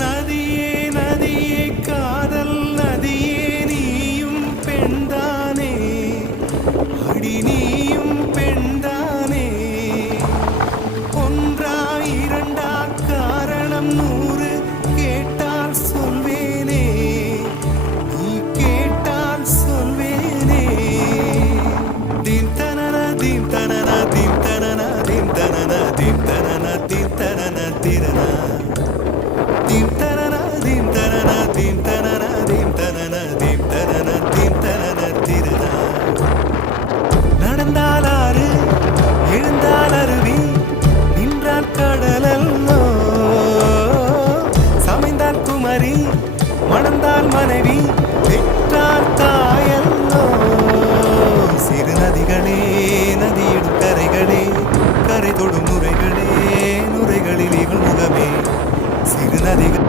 நதியே நதியே காதல் நதியே நீயும் பெண்தானே அடி நீயும் பெண்தானே ஒன்றா இரண்டா காரணம் 100 கேட்டால் சொல்வேனே நீ கேட்டால் சொல்வேனே தீம் தனன தீம் தனன தீம் தனன தீம் தனன தீம் தனன தீம் தனன திரனா தீம் தனன தீம் தனன தீம் தனன தீம் தனன தீம் தனன தீம் தனன திரனா நடந்தால் ஆறு எழுந்தால் அருவி நின்றால் கடலல்லோ சமைந்தால் குமரி மணந்தால் மனைவி விட்டால் தாயல்லோ சிறு நதிகளே நதியிடும் கரைகளே கரை தொடும் நுரைகளே நுரைகளில் இவள் முகமே சிறு நதிகள்